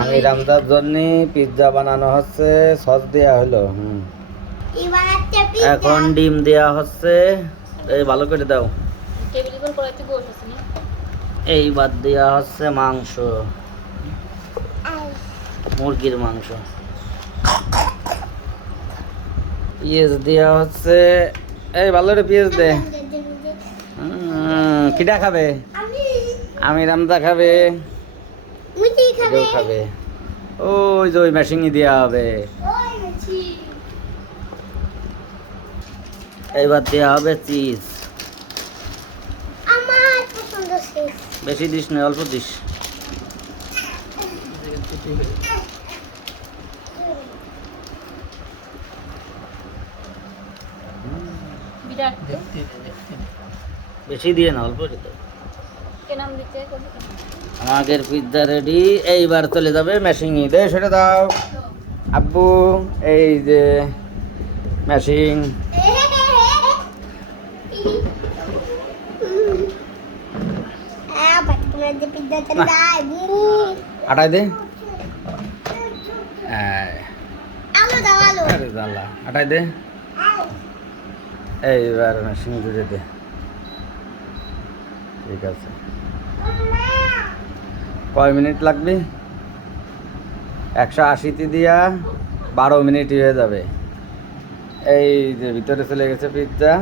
আমি রামদার জন্য পিৎজা বানানো হচ্ছে, সস দেয়া হলো। এখন ডিম দেয়া হচ্ছে, এই ভালো করে দাও। এইবার দেয়া হচ্ছে মাংস, মুরগির মাংস। পেঁয়াজ দেওয়া হচ্ছে, এই ভালো করে পেঁয়াজ দে। কিটা খাবে? আমি রামদা খাবে, কেউ খাবে। ওই যে ওই মেশিনই দেওয়া হবে। এইবার দেওয়া হবে চিজ। বেশি দিস না, অল্প দিস। বেশি দিয়ে না, অল্প দিতে। আমাদের পিৎজা রেডি, এইবার চলে যাবে মেশিনে। দে সেটা দাও আব্বু, এই যে মেশিন। আটাই দে, আটাই দে। এইবার মেশিন জুড়ে দে। ঠিক আছে, কয় মিনিট লাগবে? 180তে দিয়া 12 মিনিট হয়ে যাবে। এই যে ভিতরে চলে গেছে পিৎজা।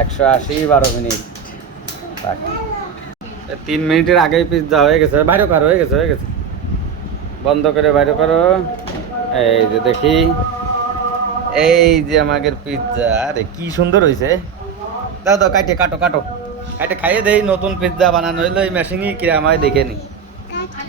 180 12 মিনিট। 3 মিনিটের আগেই পিৎজা হয়ে গেছে। বাইরে করো, হয়ে গেছে, হয়ে গেছে। বন্ধ করে বাইরে করো। এই যে দেখি, এই যে আমাদের পিৎজা। আরে কি সুন্দর হয়েছে। দাও দাও, কাটো কাটো কাটো, কাটে খাইয়ে দেই। নতুন পিৎজা বানানো হইলো এই মেশিনই, কিরম হয় দেখে নি।